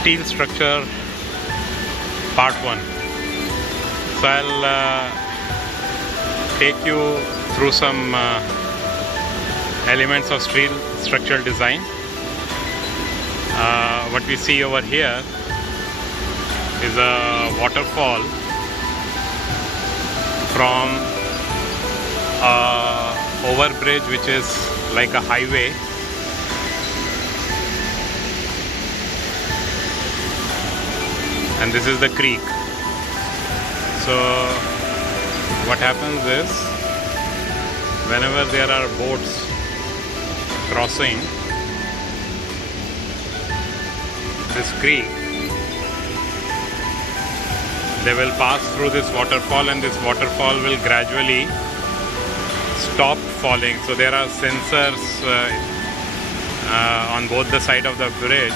steel structure part 1. So I'll take you through some elements of steel structural design. What we see over here is a waterfall from a overbridge which is like a highway. And this is the creek. So what happens is, whenever there are boats crossing this creek, they will pass through this waterfall, and this waterfall will gradually stop falling. So there are sensors on both the side of the bridge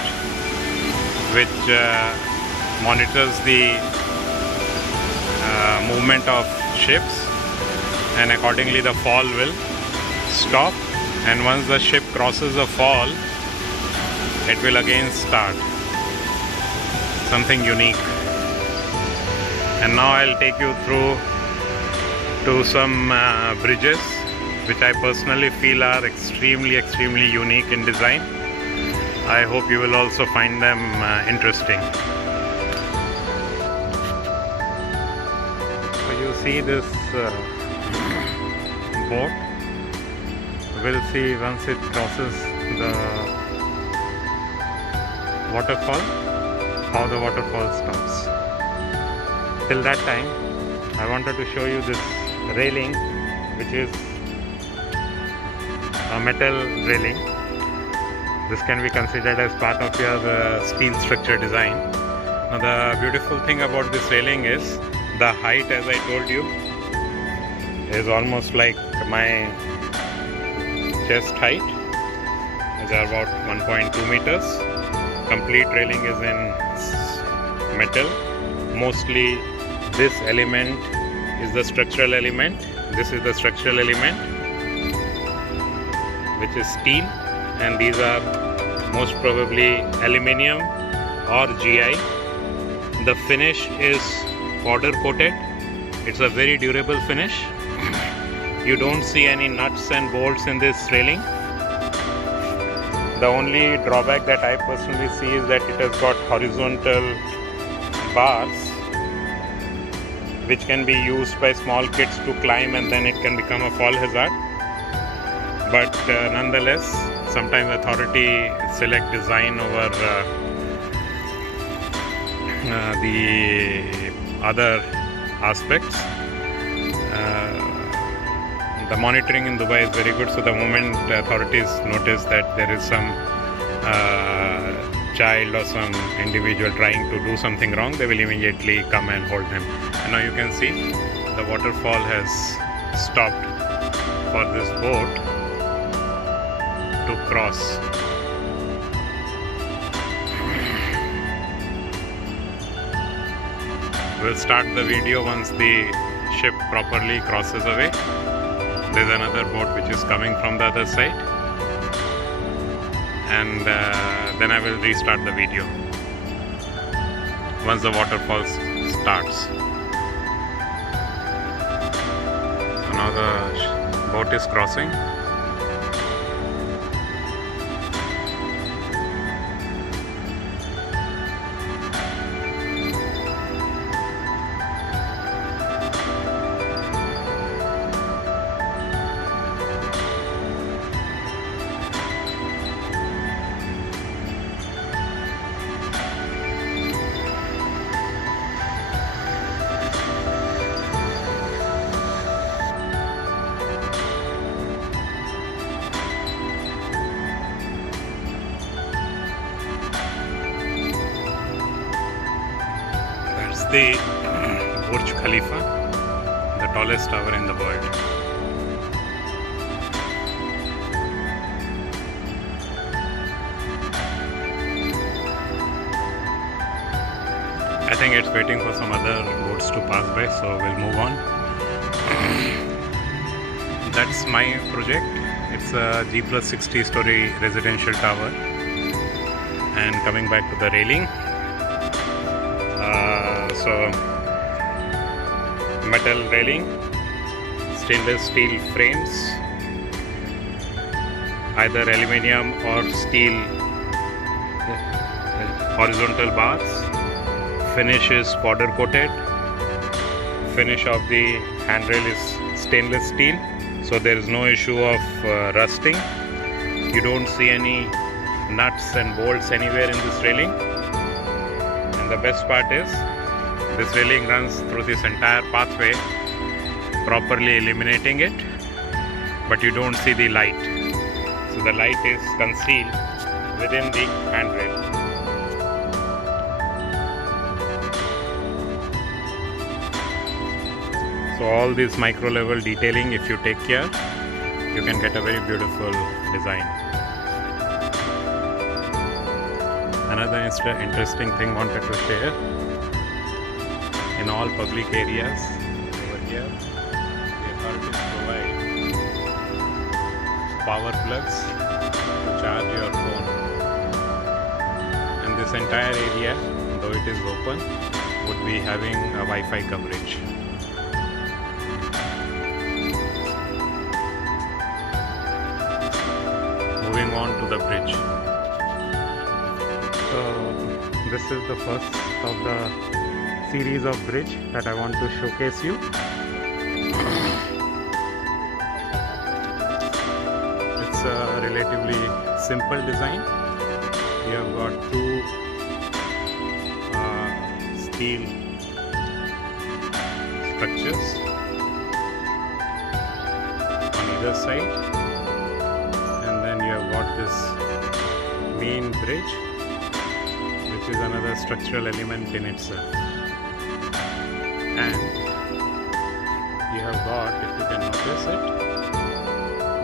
which monitors the movement of ships, and accordingly the fall will stop, and once the ship crosses the fall, it will again start. Something unique. And now I'll take you through to some bridges which I personally feel are extremely unique in design. I hope you will also find them interesting. So you see this boat. We'll see once it crosses the waterfall how the waterfall stops. Till that time, I wanted to show you this railing, which is a metal railing. This can be considered as part of your steel structure design. Now the beautiful thing about this railing is the height, as I told you, is almost like my chest height. It's about 1.2 meters. Complete railing is in metal. Mostly this element is the structural element. This is the structural element, which is steel, and these are most probably aluminium or GI. The finish is powder coated. It's a very durable finish. You don't see any nuts and bolts in this railing. The only drawback that I personally see is that it has got horizontal bars which can be used by small kids to climb, and then it can become a fall hazard. But nonetheless, sometimes authority select design over the other aspects. The monitoring in Dubai is very good, so the moment authorities notice that there is some child or some individual trying to do something wrong, they will immediately come and hold them. And now you can see the waterfall has stopped for this boat to cross. We'll start the video once the ship properly crosses away. There's another boat which is coming from the other side, and then I will restart the video once the waterfall starts. So now the boat is crossing. The Burj Khalifa, the tallest tower in the world. I think it's waiting for some other boats to pass by, so we'll move on. That's my project. It's a G+60 story residential tower. And coming back to the railing, So metal railing, stainless steel frames, either aluminium or steel horizontal bars. Finish is powder coated. Finish of the handrail is stainless steel, so there is no issue of rusting. You don't see any nuts and bolts anywhere in this railing. And the best part is this railing runs through this entire pathway, properly illuminating it, but you don't see the light. So the light is concealed within the handrail. So all this micro level detailing, if you take care, you can get a very beautiful design. Another interesting thing wanted to share, in all public areas over here, the authorities provide power plugs to charge your phone. And this entire area, though it is open, would be having a Wi-Fi coverage. Moving on to the bridge. So this is the first of the series of bridge that I want to showcase you. It's a relatively simple design. We have got two steel structures on either side. You have got this main bridge, which is another structural element in itself, and you have got, if you can notice it,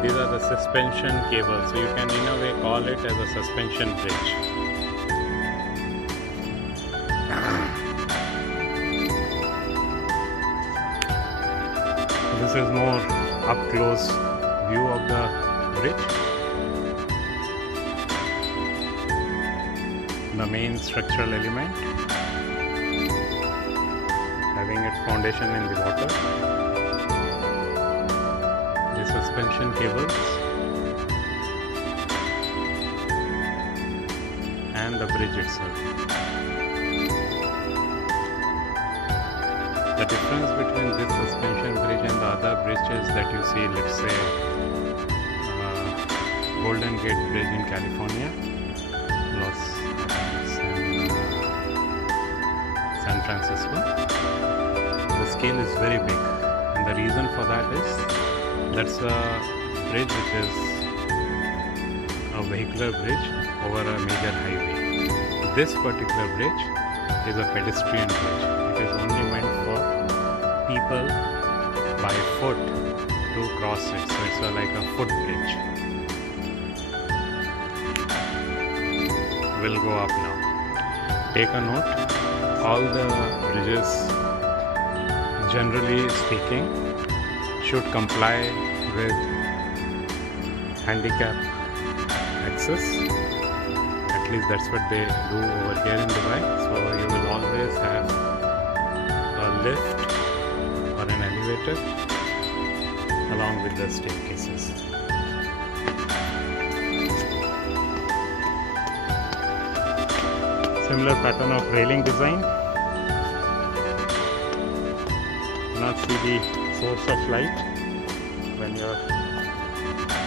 these are the suspension cables, so you can in a way call it as a suspension bridge. This is more up close view of the bridge. The main structural element, having its foundation in the water, the suspension cables, and the bridge itself. The difference between this suspension bridge and the other bridges that you see, let's say Golden Gate Bridge in California, San Francisco, the scale is very big, and the reason for that is that's a bridge which is a vehicular bridge over a major highway. This particular bridge is a pedestrian bridge. It is only meant for people by foot to cross it, so it's like a foot bridge. We'll go up now. Take a note. All the bridges, generally speaking, should comply with handicap access. At least that's what they do over here in Dubai. So you will always have a lift or an elevator along with the staircases. Similar pattern of railing design. Not see the source of light when you are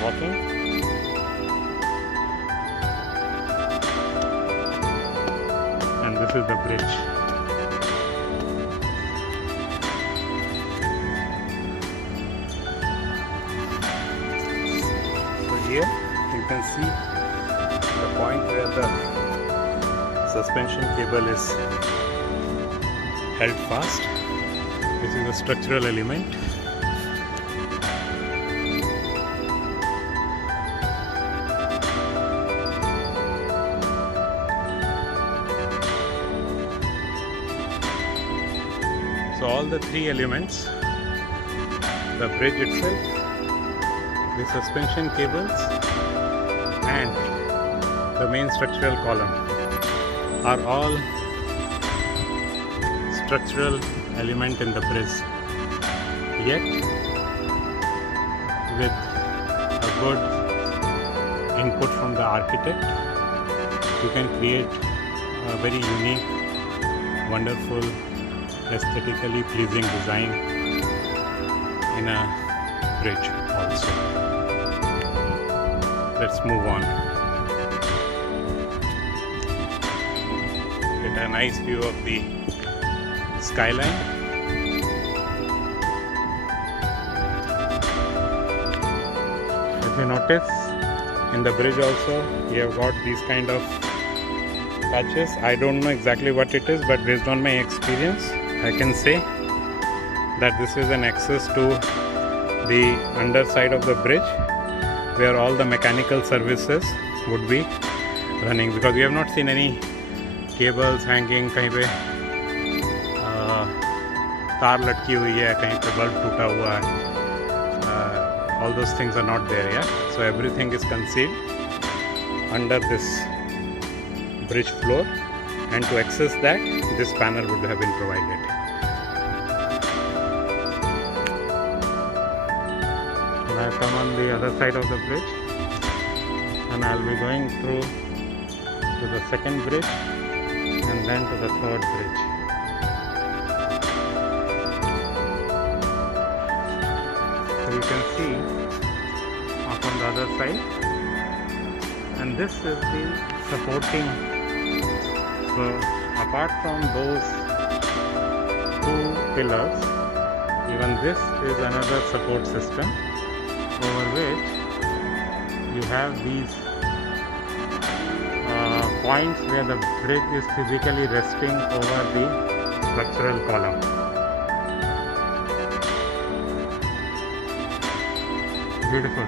walking. And this is the bridge. So here you can see the point where the suspension cable is held fast, which is a structural element. So all the three elements, the bridge itself, the suspension cables, and the main structural column are all structural element in the bridge, yet with a good input from the architect, you can create a very unique, wonderful, aesthetically pleasing design in a bridge also. Let's move on. Get a nice view of the skyline. If you notice, in the bridge also we have got these kind of patches. I don't know exactly what it is, but based on my experience I can say that this is an access to the underside of the bridge where all the mechanical services would be running, because we have not seen any cables hanging, कहीं पे तार लटकी हुई है, कहीं पे bulb टूटा हुआ है. All those things are not there, yeah. So everything is concealed under this bridge floor, and to access that, this panel would have been provided. And I come on the other side of the bridge, and I'll be going through to the second bridge and then to the third bridge. So you can see up on the other side, and this is the supporting. So apart from those two pillars, even this is another support system over which you have these points where the bridge is physically resting over the structural column. Beautiful.